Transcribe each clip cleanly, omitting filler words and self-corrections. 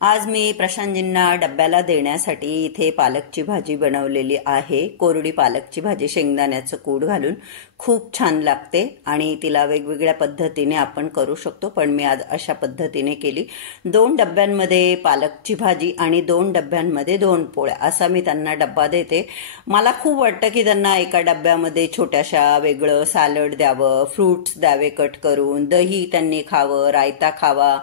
आज मी प्रशांतजींना डब्याला देण्यासाठी इथे पालकची भाजी बनवलेली आहे। कोरडी पालकची भाजी शेंगदाण्याचं कूट घालून खूप छान लागते आणि तिला वेगवेगळ्या पद्धतीने आपण करू शकतो, पण मी आज अशा पद्धतीने केली। 2 डब्यांमध्ये पालकची भाजी आणि 2 डब्यांमध्ये 2 पोळ्या असा मी त्यांना डब्बा देते। मला खूप वाटतं की त्यांना एका डब्यामध्ये छोट्याशा वेगळं सॅलड द्यावं, फ्रूट्स द्यावे कट करून, दही त्यांनी खावं, रायता खावा,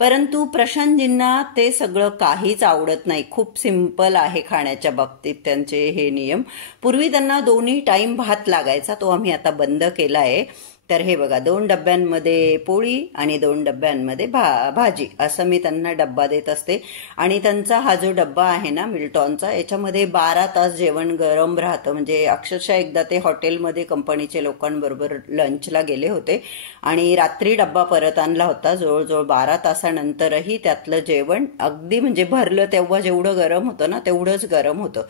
परंतु प्रशांतजींना ते सगळं काहीच आवडत नाही। खूप सिंपल आहे खाण्याच्या बाबतीत त्यांचे हे नियम। पूर्वी त्यांना दोन्ही टाइम भात लागायचा, तो आम्ही आता बंद केला आहे। तर हे बघा 2 डब्यांमध्ये पोळी आणि 2 डब्यांमध्ये भाजी असं मी त्यांना डब्बा देत असते। आणि त्यांचा हा जो डब्बा आहे ना मिल्टॉनचा, याच्यामध्ये 12 तास जेवण गरम राहतं। म्हणजे अक्षरशः एकदा ते हॉटेलमध्ये कंपनीचे लोकांबरोबर लंचला गेले होते आणि रात्री डब्बा परत आणला होता। जवळजवळ 12 तासानंतरही त्यातलं जेवण अगदी म्हणजे भरलं तेव्हा जेवढं गरम होतं ना तेवढंच गरम होतं।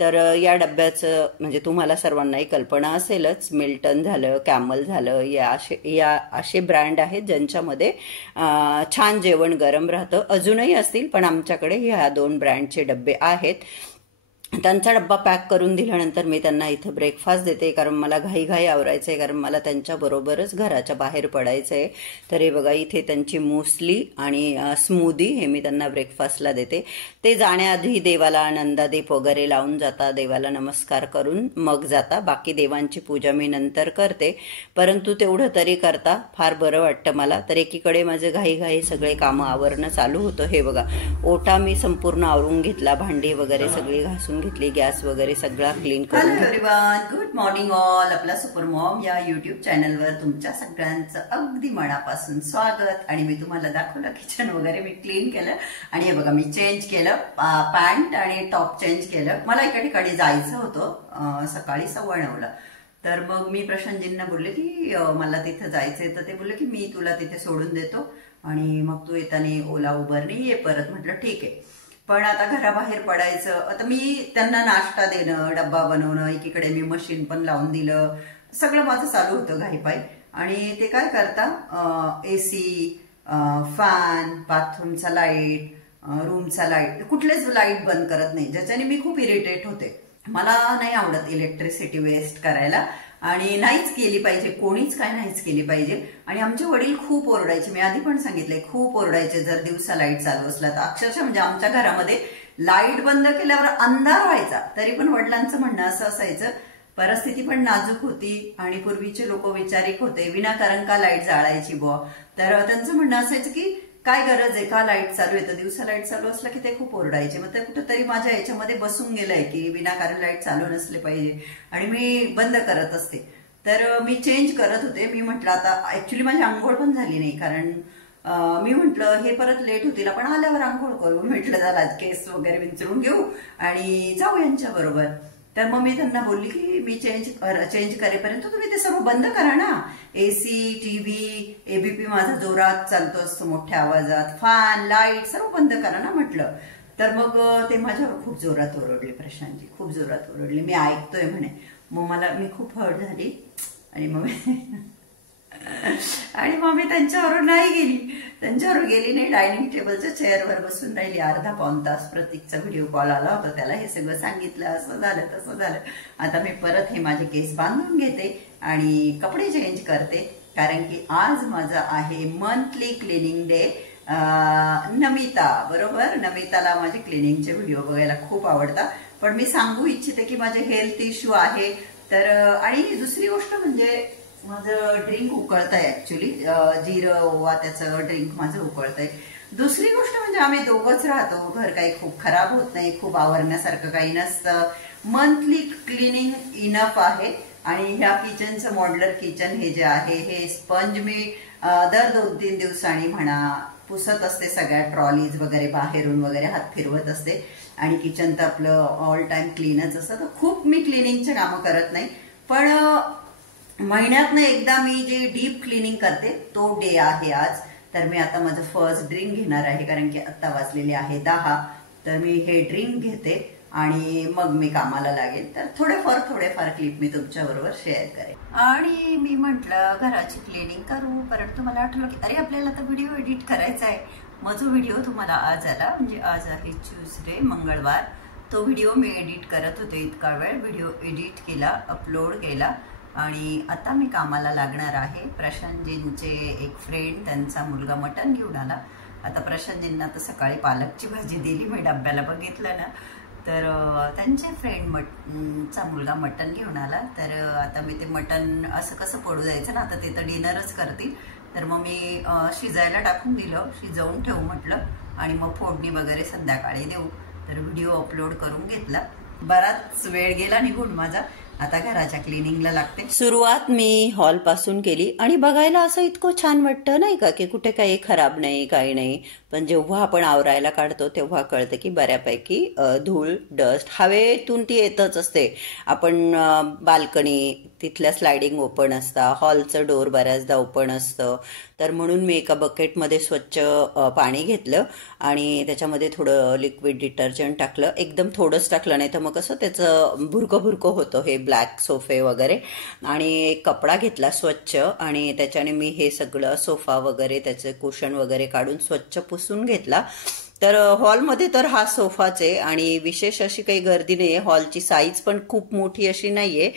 तर या डब्याचं म्हणजे तुम्हाला सर्वांनाही कल्पना असेलच, मिल्टन झालं, कॅमल झालं, या असे ब्रँड आहेत ज्यांच्यामध्ये छान जेवण गरम राहतं। अजूनही असतील पण आमच्याकडे ह्या 2 ब्रँडचे डब्बे आहेत। त्यांचा डब्बा पॅक करून दिल्यानंतर मी त्यांना इथं ब्रेकफास्ट देते, कारण मला घाई आवरायचं आहे, कारण मला त्यांच्याबरोबरच घराच्या बाहेर पडायचं आहे। तर हे बघा इथे त्यांची मुसली आणि स्मूदी हे मी त्यांना ब्रेकफास्टला देते। ते जाण्याआधी देवाला नंदादीप वगैरे लावून जाता, देवाला नमस्कार करून मग जाता। बाकी देवांची पूजा मी नंतर करते, परंतु तेवढं तरी करता फार बरं वाटतं मला। तर एकीकडे माझे घाई सगळे कामं आवरणं चालू होतं। हे बघा ओटा मी संपूर्ण आवरून घेतला, भांडी वगैरे सगळी घासून घेतली, गॅस वगैरे सगळा क्लीन करून। Hello everyone, good morning all. आपला सुपर मॉम या युट्यूब चॅनलवर तुमच्या सगळ्यांचं अगदी मनापासून स्वागत। आणि मी तुम्हाला दाखवलं किचन वगैरे मी क्लीन केलं आणि हे बघा मी चेंज केलं, पॅन्ट आणि टॉप चेंज केलं। मला एका ठिकाणी जायचं होतं सकाळी 9:15ला। तर मग मी प्रशांतजींना बोलले की मला तिथे जायचंय, तर ते बोलले की मी तुला तिथे सोडून देतो आणि मग तू येताना ओला उबरने ये परत। म्हटलं ठीक आहे, पण आता घराबाहेर पडायचं। आता मी त्यांना नाश्ता देणं, डब्बा बनवणं, एकीकडे मी मशीन पण लावून दिलं, सगळं माझं चालू होतं घाईपाई। आणि ते काय करता, एसी, फॅन, बाथरूमचा लाईट, रूमचा लाईट, कुठलेच लाईट बंद करत नाही, ज्याच्याने मी खूप इरिटेट होते। मला नाही आवडत इलेक्ट्रिसिटी वेस्ट करायला आणि नाहीच केली पाहिजे, कोणीच काय नाहीच केली पाहिजे। आणि आमचे वडील खूप ओरडायचे, मी आधी पण सांगितलंय, खूप ओरडायचे जर दिवसा लाईट चालू असला तर। अक्षरशः म्हणजे आमच्या घरामध्ये लाईट बंद केल्यावर अंधार व्हायचा, तरी पण वडिलांचं म्हणणं असं असायचं, परिस्थिती पण नाजूक होती आणि पूर्वीचे लोक विचारिक होते, विनाकारण का लाईट जाळायची बुवा। तर त्यांचं म्हणणं असायचं की काय गरज आहे, का लाईट चालू आहे, तर दिवसा लाईट चालू असलं की ते खूप ओरडायचे। मग ते कुठंतरी माझ्या याच्यामध्ये बसून गेलंय की विनाकारण लाईट चालू नसले पाहिजे आणि मी बंद करत असते। तर मी चेंज करत होते। मी म्हटलं आता ऍक्च्युली माझी आंघोळ पण झाली नाही, कारण मी म्हटलं हे परत लेट होतील, आपण आल्यावर आंघोळ करू। म्हटलं झाला केस वगैरे विंचरून घेऊ आणि जाऊ यांच्या बरोबर। तर मग मी त्यांना बोलली की मी चेंज करेपर्यंत तुम्ही ते सर्व बंद करा ना, एसी, टीव्ही, एबीपी माझा जोरात चालतो असतो मोठ्या आवाजात, फॅन, लाईट सर्व बंद करा ना म्हटलं। तर मग ते माझ्यावर खूप जोरात ओरडले, प्रशांतजी खूप जोरात ओरडले, मी ऐकतोय म्हणे। मग मी खूप हर्ट झाली आणि मग मी त्यांच्यावर गेली नाही, डायनिंग टेबलच्या चेअरवर बसून राहिली अर्धा पाऊण तास। प्रतीकचा व्हिडिओ कॉल आला होता, त्याला हे सगळं सांगितलं, असं झालं तसं झालं। आता मी परत हे माझे केस बांधून घेते आणि कपडे चेंज करते, कारण की आज माझा आहे मंथली क्लिनिंग डे। नमिता बरोबर, नमिताला माझे क्लिनिंगचे व्हिडिओ बघायला खूप आवडतात, पण मी सांगू इच्छिते की माझे हेल्थ इश्यू आहे। तर आणि दुसरी गोष्ट म्हणजे माझं ड्रिंक उकळतंय, ऍक्च्युली जिरं ओवा त्याचं ड्रिंक माझं उकळतंय। दुसरी गोष्ट म्हणजे आम्ही दोघंच राहतो, घर काही खूप खराब होत नाही, खूप आवरण्यासारखं काही नसतं, मंथली क्लिनिंग इनफ आहे। आणि ह्या किचनचं मॉड्युलर किचन हे जे आहे, हे स्पंज मी दर 2-3 दिवसांनी म्हणा पुसत असते, सगळ्या ट्रॉलीज वगैरे बाहेरून वगैरे हात फिरवत असते। आणि किचन तर आपलं ऑल टाइम क्लीनच असतं, तर खूप मी क्लिनिंगचे कामं करत नाही, पण महिन्यातनं एकदा मी जे डीप क्लिनिंग करते तो डे आहे आज। तर मी आता माझं फर्स्ट ड्रिंक घेणार आहे, कारण की आता वाजलेले आहे 10। तर मी हे ड्रिंक घेते आणि मग मी कामाला लागेल। तर थोडेफार क्लिप मी तुमच्या बरोबर शेअर करेन। आणि मी म्हटलं घराची क्लिनिंग करू, परत तुम्हाला आठवलं की अरे आपल्याला तर व्हिडिओ एडिट करायचा आहे, मग जो व्हिडिओ तुम्हाला आज आला, म्हणजे आज आहे ट्यूसडे, मंगळवार, तो व्हिडिओ मी एडिट करत होते. इतका वेळ व्हिडिओ एडिट केला, अपलोड केला आणि आता मी कामाला लागणार आहे. प्रशांतजींचे एक फ्रेंड, त्यांचा मुलगा मटण घेऊन आला. आता प्रशांतजींना तर सकाळी पालकची भाजी दिली, मी डब्याला बघितलं ना, तर त्यांचे फ्रेंड चा मुलगा मटण घेऊन आला. तर आता मी ते मटण असं कसं पडू द्यायचं ना, आता ते तर डिनरच करतील. तर मग मी शिजायला टाकून दिलं, शिजवून ठेवू म्हटलं आणि मग फोडणी वगैरे संध्याकाळी देऊ. तर व्हिडिओ अपलोड करून घेतला. बराच वेळ गेला निघून माझा. आता घराच्या क्लिनिंगला लागते. सुरुवात मी हॉल पासून केली आणि बघायला असं इतकं छान वाटतं नाही का, की कुठे काही खराब नाही, काही नाही. पण जेव्हा आपण आवरायला काढतो तेव्हा कळतं की बऱ्यापैकी धूळ, डस्ट हवेतून ती येतच असते. आपण बाल्कनी, तिथल्या स्लायडिंग ओपन असतात, हॉलचं डोर बऱ्याचदा ओपन असतं. तर म्हणून मी एका बकेटमध्ये स्वच्छ पाणी घेतलं आणि त्याच्यामध्ये थोडं लिक्विड डिटर्जंट टाकलं. एकदम थोडंच टाकलं, नाही तर मग कसं त्याचं भुरकं भुरकं होतं हे ब्लॅक सोफे वगैरे. आणि एक कपडा घेतला स्वच्छ आणि त्याच्याने मी हे सगळं सोफा वगैरे, त्याचे कुशन वगैरे काढून स्वच्छ पुसून घेतला. तर हॉलमध्ये तर हा सोफाच आहे आणि विशेष अशी काही गर्दी नाही आहे. हॉलची साईज पण खूप मोठी अशी नाहीये.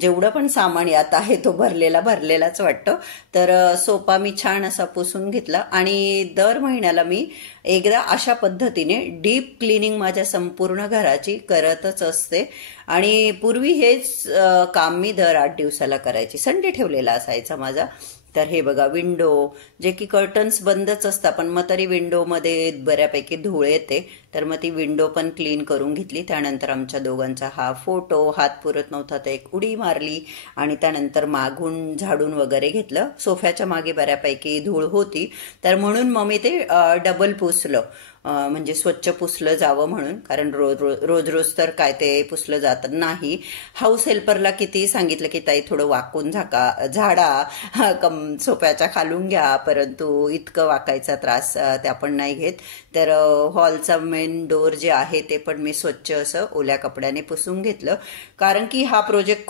जेवढं पण सामान यात आहे तो भरलेलाच वाटतं. तर सोफा मी छान असा पुसून घेतला आणि दर महिन्याला मी एकदा अशा पद्धतीने डीप क्लिनिंग माझ्या संपूर्ण घराची करतच असते. आणि पूर्वी हेच काम मी दर 8 दिवसाला करायची. संडे ठेवलेला असायचा माझा. तर हे बघा, विंडो, जे की कर्टन्स बंदच असतात, पण मग तरी विंडोमध्ये बऱ्यापैकी धूळ येते. तर मग ती विंडो पण क्लीन करून घेतली. त्यानंतर आमच्या दोघांचा हा फोटो, हात पुरत नव्हता तर एक उडी मारली आणि त्यानंतर मागून झाडून वगैरे घेतलं. सोफ्याच्या मागे बऱ्यापैकी धूळ होती, तर म्हणून मग मी ते डबल पुसलं, म्हणजे स्वच्छ पुसलं जावं म्हणून. कारण रोज तर काय ते पुसलं जात नाही. हाऊस हेल्परला किती सांगितलं की ताई थोडं वाकून झाडा, सोफ्याच्या खालून घ्या, परंतु इतकं वाकायचा त्रास त्या पण नाही घेत. तर हॉलचा मेन डोर जे आहे ते पण मी स्वच्छ असं ओल्या कपड्याने पुसून घेतलं. कारण की हा प्रोजेक्ट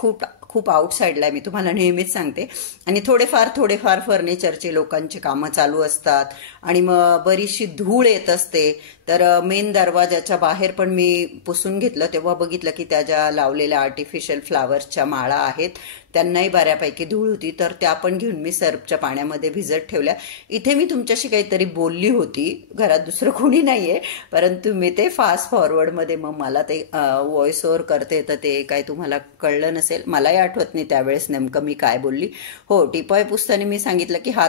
खूप आउटसाईडला आहे, मी तुम्हाला नेहमीच सांगते. आणि थोडेफार फर्निचरचे लोकांचे कामं चालू असतात आणि मग बरीचशी धूळ येत असते. तर मेन दरवाजाच्या बाहेर पण मी पुसून घेतलं. तेव्हा बघितलं की त्या ज्या लावलेल्या आर्टिफिशियल फ्लावर्सच्या माळा आहेत त्यांनाही बऱ्यापैकी धूळ होती. तर त्या पण घेऊन मी सर्फच्या पाण्यामध्ये भिजत ठेवल्या. इथे मी तुमच्याशी काहीतरी बोलली होती, घरात दुसरं कोणी नाहीये, परंतु मी ते फास्ट फॉरवर्डमध्ये, मग मला ते व्हॉइस ओव्हर करते तर ते काय तुम्हाला कळलं नसेल. मलाही आठवत नाही त्यावेळेस नेमकं मी काय बोलली. हो, टिपॉय पुसताना मी सांगितलं की हा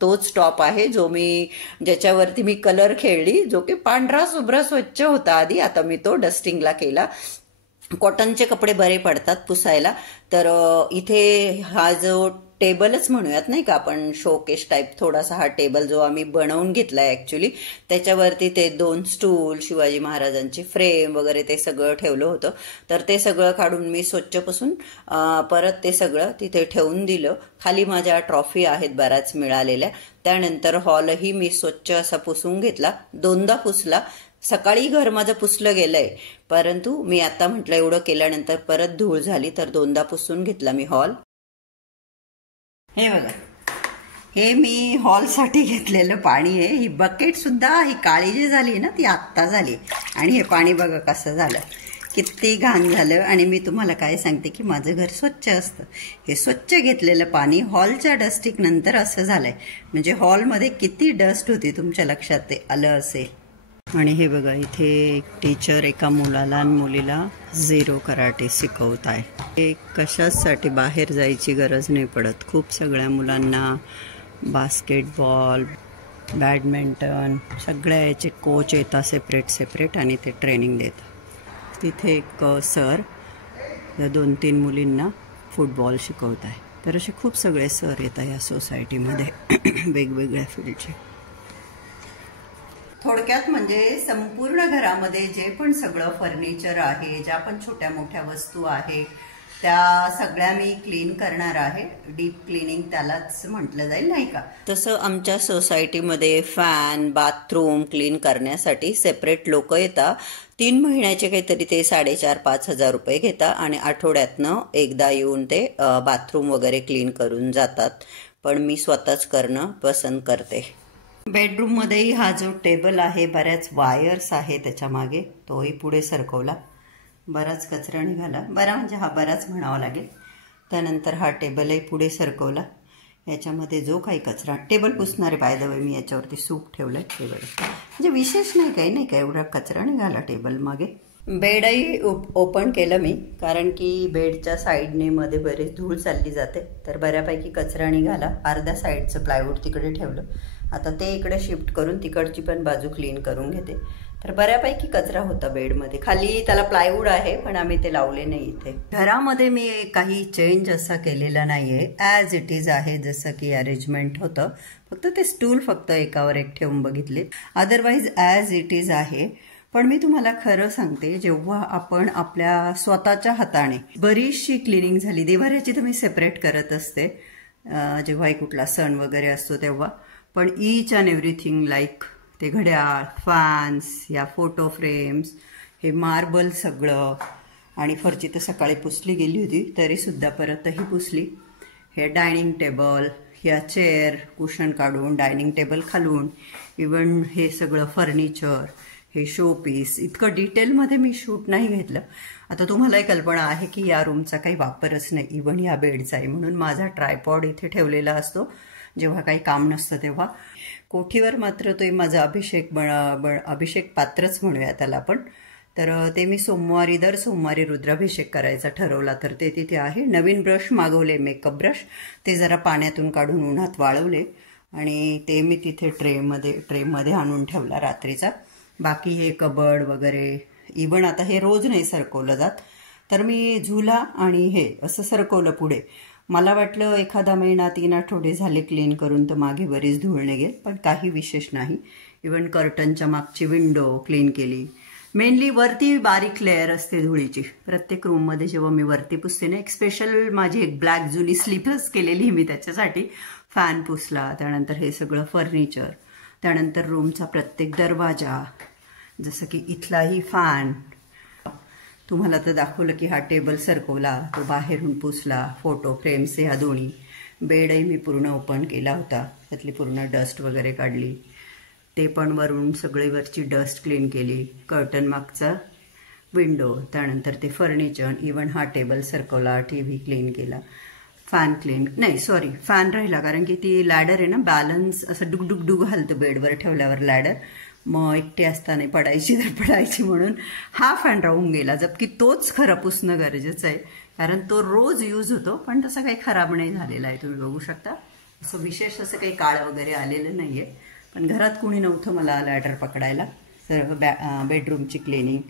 तोच टॉप आहे ज्याच्यावरती मी कलर खेळली, जो की पांढरा शुभ्र स्वच्छ होता आधी. आता मी तो डस्टिंगला केला. कॉटनचे कपडे बरे पडतात पुसायला. तर इथे हा जो टेबलच म्हणूयात नाही का आपण, शोकेस टाईप थोडासा हा टेबल जो आम्ही बनवून घेतलाय ऍक्च्युली, त्याच्यावरती ते 2 स्टूल, शिवाजी महाराजांची फ्रेम वगैरे ते सगळं ठेवलं होतं. तर ते सगळं काढून मी स्वच्छ पुसून परत ते सगळं तिथे ठेवून दिलं. खाली माझ्या ट्रॉफी आहेत बऱ्याच मिळालेल्या. त्यानंतर हॉलही मी स्वच्छ असा पुसून घेतला, 2दा पुसला. सकाळी घर माझं पुसलं गेलंय, परंतु मी आता म्हटलं एवढं केल्यानंतर परत धूळ झाली, तर 2दा पुसून घेतला मी हॉल. हे बघा, हे मी हॉलसाठी घेतलेलं पाणी आहे. ही बकेट सुद्धा, ही काळी जी झाली ना ती आत्ता झाली. आणि हे पाणी बघा कसं झालं, किती घाण झालं. आणि मी तुम्हाला काय सांगते की माझं घर स्वच्छ असतं. हे स्वच्छ घेतलेलं पाणी हॉलच्या डस्टिंग नंतर असं झालंय. म्हणजे हॉलमध्ये किती डस्ट होती तुमच्या लक्षात ते आलं असेल. आणि हे बघा, इथे एक टीचर एका मुलाला आणि मुलीला 0 कराटे शिकवत आहे. हे कशासाठी बाहेर जायची गरज नाही पडत. खूप सगळ्या मुलांना बास्केटबॉल, बॅडमिंटन सगळ्या याचे कोच येतात सेपरेट आणि ते ट्रेनिंग देतात. तिथे एक सर 2-3 मुलींना फुटबॉल शिकवत आहे. तर असे खूप सगळे सर येतात या सोसायटीमध्ये वेगवेगळ्या फील्डचे. थोडक्यात म्हणजे संपूर्ण घरामध्ये जे पण सगळं फर्निचर आहे, ज्या पण छोट्या मोठ्या वस्तू आहेत, त्या सगळ्या मी क्लीन करणार आहे. डीप क्लिनिंग त्यालाच म्हटलं जाईल नाही का. तसं आमच्या सोसायटीमध्ये फॅन, बाथरूम क्लीन करण्यासाठी सेपरेट लोक येतात. 3 महिन्याचे काहीतरी ते 4,500-5 हजार रुपये घेतात आणि आठवड्यातनं एकदा येऊन ते बाथरूम वगैरे क्लीन करून जातात. पण मी स्वतःच करणं पसंत करते. बेडरूम मध्येही हा जो टेबल आहे बऱ्याच वायर्स आहे त्याच्या मागे, तोही पुढे सरकवला. बराच कचरा निघाला, बरा म्हणजे हा बराच म्हणावा लागेल. त्यानंतर हा टेबलही पुढे सरकवला. याच्यामध्ये जो काही कचरा, टेबल पुसणारे बाय द वे मी याच्यावरती सूप ठेवलंय टेबल, म्हणजे विशेष नाही का एवढा कचरा निघाला टेबल मागे. बेडही ओपन केलं मी, कारण की बेडच्या साईडने मध्ये बरेच धूळ चालली जाते, तर बऱ्यापैकी कचरा निघाला. अर्ध्या साईडचं प्लायवूड तिकडे ठेवलं, आता ते इकडे शिफ्ट करून तिकडची पण बाजू क्लीन करून घेते. तर बऱ्यापैकी कचरा होता बेडमध्ये. खाली त्याला प्लायवूड आहे पण आम्ही ते लावले नाही इथे. घरामध्ये मी काही चेंज असा केलेला नाहीये, ॲज इट इज आहे जसं की अरेंजमेंट होतं. फक्त ते स्टूल फक्त एकावर एक ठेवून बघितले, अदरवाईज ॲज इट इज आहे. पण मी तुम्हाला खरं सांगते, जेव्हा आपण आपल्या स्वतःच्या हाताने बरीचशी क्लिनिंग झाली, देवाऱ्याची तर मी सेपरेट करत असते जेव्हाही कुठला सण वगैरे असतो तेव्हा, पण ईच अँड एव्हरीथिंग लाईक ते घड्याळ, फॅन्स, या फोटो फ्रेम्स, हे मार्बल सगळं, आणि फरची तर सकाळी पुसली गेली होती तरीसुद्धा परतही पुसली. हे डायनिंग टेबल, या चेअर, कुशन काढून डायनिंग टेबल खालून, इवन हे सगळं फर्निचर, हे शो पीस, इतकं डिटेलमध्ये मी शूट नाही घेतलं. आता तुम्हालाही कल्पना आहे की या रूमचा काही वापरच नाही, इवन या बेडचाही, म्हणून माझा ट्रायपॉड इथे ठेवलेला असतो जेव्हा काही काम नसतं तेव्हा. कोठीवर मात्र तो माझा अभिषेक पात्रच म्हणूया त्याला आपण. तर ते मी दर सोमवारी रुद्राभिषेक करायचा ठरवला तर ते तिथे आहे. नवीन ब्रश मागवले, मेकअप ब्रश, ते जरा पाण्यातून काढून उन्हात वाळवले आणि ते मी तिथे ट्रेमध्ये आणून ठेवला रात्रीचा. बाकी हे कबड वगैरे, इवन आता हे रोज नाही सरकवलं जात, तर मी झुला आणि हे असं सरकवलं पुढे. मला वाटलं एखादा महिना 3 आठवडे झाले क्लीन करून तर मागे बरीच धूळ निघेल, पण काही विशेष नाही. इवन कर्टनच्या मागची विंडो क्लीन केली. मेनली वरती बारीक लेअर असते धुळीची प्रत्येक रूममध्ये. जेव्हा मी वरती पुसते ना, एक स्पेशल माझी एक ब्लॅक जुनी स्लीपर्स केलेली मी त्याच्यासाठी. फॅन पुसला, त्यानंतर हे सगळं फर्निचर, त्यानंतर रूमचा प्रत्येक दरवाजा, जसं की इथलाही फॅन. तुम्हाला तर दाखवलं की हा टेबल सरकवला, तो बाहेरून पुसला. फोटो फ्रेम्स ह्या दोन्ही. बेडही मी पूर्ण ओपन केला होता, त्यातली पूर्ण डस्ट वगैरे काढली, ते पण वरून सगळी वरची डस्ट क्लीन केली. कर्टन मागचा विंडो, त्यानंतर ते फर्निचर, इवन हा टेबल सरकवला, टीव्ही क्लीन केला. फॅन राहिला, कारण की ती लॅडर आहे ना, बॅलन्स असं डुगडुग हलतं बेडवर ठेवल्यावर लॅडर, मग एकटे असताना पडायची तर पडायची, म्हणून हा फॅन राहून गेला. जबकि तोच खरं पुसणं गरजेचं आहे, कारण तो रोज यूज होतो, पण तसा काही खराब नाही झालेला आहे. तुम्ही बघू शकता, असं विशेष असं काही काळ वगैरे आलेलं नाहीये. पण घरात कुणी नव्हतं मला लॅडर पकडायला. तर बेडरूमची क्लिनिंग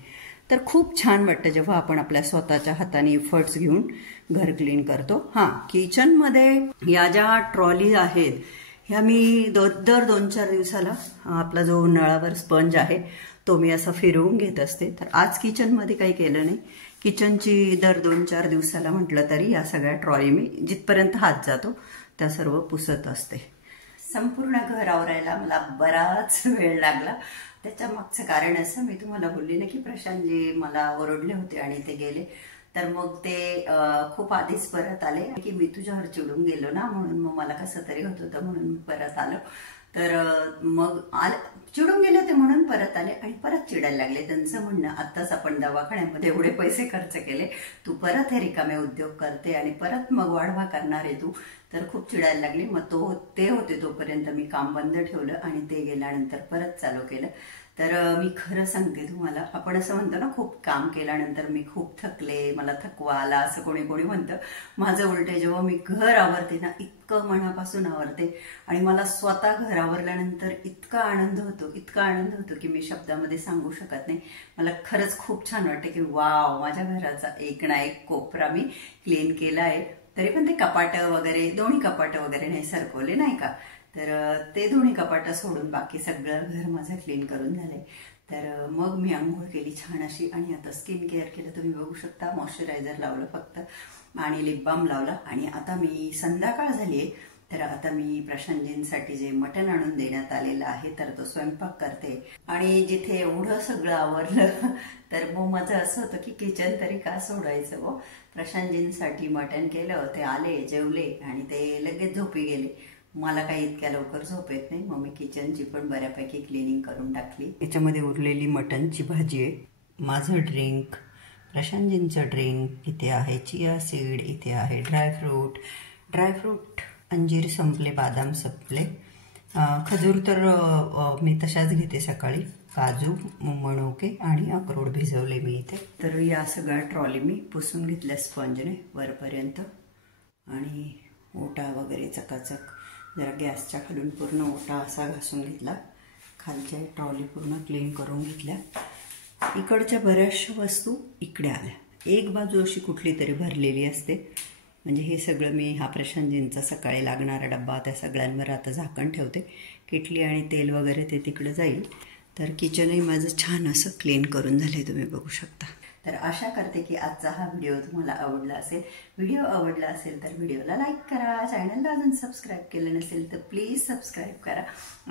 तर खूप छान वाटतं जेव्हा आपण आपल्या स्वतःच्या हाताने इफर्ट्स घेऊन घर क्लीन करतो. हां, किचनमध्ये या ज्या ट्रॉली आहेत ह्या मी दर 2-4 दिवसाला आपला जो नळावर स्पंज आहे तो मी असा फिरवून घेत असते. तर आज किचनमध्ये काही केलं नाही. किचनची दर 2-4 दिवसाला म्हटलं तरी या सगळ्या ट्रॉली मी जिथपर्यंत हात जातो त्या सर्व पुसत असते. संपूर्ण घर आवरायला मला बराच वेळ लागला. त्याच्या मागचं कारण असं, मी तुम्हाला बोलली ना की प्रशांतजी मला ओरडले होते आणि ते गेले. तर मग ते खूप आधीच परत आले की मी तुझ्यावर चिडून गेलो ना, म्हणून मग मला कसं तरी होत होतं, म्हणून मी परत आलो. तर मग चिडून गेले ते म्हणून परत आले आणि परत चिडायला लागले. त्यांचं म्हणणं, आत्ताच आपण दवाखान्यामध्ये एवढे पैसे खर्च केले, तू परत हे रिकामे उद्योग करते आणि परत मग वाढवा करणार आहे तू. तर खूप चिडायला लागले. मग ते होते तोपर्यंत मी काम बंद ठेवलं आणि ते गेल्यानंतर परत चालू केलं. तर मी खरं सांगते तुम्हाला, आपण असं म्हणतो ना, खूप काम केल्यानंतर मी खूप थकले, मला थकवा आला, असं कोणी म्हणतं. माझं उलटे, जेव्हा मी घर आवरते ना, इतकं मनापासून आवरते आणि मला स्वतः घर आवरल्यानंतर इतका आनंद होतो की मी शब्दामध्ये सांगू शकत नाही. मला खरंच खूप छान वाटते की वाव, माझ्या घराचा एक ना एक कोपरा मी क्लीन केला आहे. तरी पण ते कपाटं वगैरे, दोन्ही कपाटं वगैरे नाही सरकवले नाही का, तर ते दोन्ही कपाटं सोडून बाकी सगळं घर माझं क्लीन करून झालंय. तर मग मी आंघोळ केली छान अशी आणि आता स्किन केअर केलं. तुम्ही बघू शकता, मॉइश्चरायझर लावलं फक्त आणि लिप बाम लावला. आणि आता मी संध्याकाळ झालीये, तर आता मी प्रशांतजींसाठी जे मटण आणून देण्यात आलेलं आहे तर तो स्वयंपाक करते. आणि जिथे एवढं सगळं आवरलं तर मग माझं असं होतं की किचन तरी का सोडायचं हो. प्रशांतजींसाठी मटण केलं, ते आले, जेवले आणि ते लगेच झोपी गेले. मला काही इतक्या लवकर झोप येत नाही, मग मी किचनची पण बऱ्यापैकी क्लिनिंग करून टाकली. याच्यामध्ये उरलेली मटनची भाजी आहे, माझं ड्रिंक, प्रशांतजींचं ड्रिंक, इथे आहे चिया सीड, इथे आहे ड्रायफ्रूट अंजीर संपले, बदाम संपले, खजूर तर मी तशाच घेते सकाळी, काजू, मनुके आणि अक्रोड भिजवले मी इथे. तर या सगळ्या ट्रॉली मी पुसून घेतल्या स्पंजने वरपर्यंत आणि ओटा वगैरे चकाचक जरा गॅसच्या खालून पूर्ण ओटा असा घासून घेतला, खालच्या ट्रॉली पूर्ण क्लीन करून घेतल्या. इकडच्या बऱ्याचशा वस्तू इकडे आल्या, एक बाजू अशी कुठली तरी भरलेली असते. म्हणजे हे सगळं मी हा प्रशांतजींचा सकाळी लागणारा डब्बा त्या सगळ्यांवर आता झाकण ठेवते. किटली आणि तेल वगैरे ते तिकडे जाईल. तर किचनही माझं छान असं क्लीन करून झाले, तुम्ही बघू शकता. तर आशा करते की आजचा हा व्हिडिओ तुम्हाला आवडला असेल. व्हिडिओ आवडला असेल तर व्हिडिओला लाईक करा, चॅनलला अजून सबस्क्राईब केलं नसेल तर प्लीज सबस्क्राईब करा.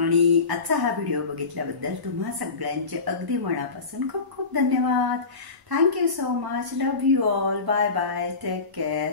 आणि आजचा हा व्हिडिओ बघितल्याबद्दल तुम्हा सगळ्यांचे अगदी मनापासून खूप खूप धन्यवाद. Thank you so much. Love you all. Bye bye. Take care.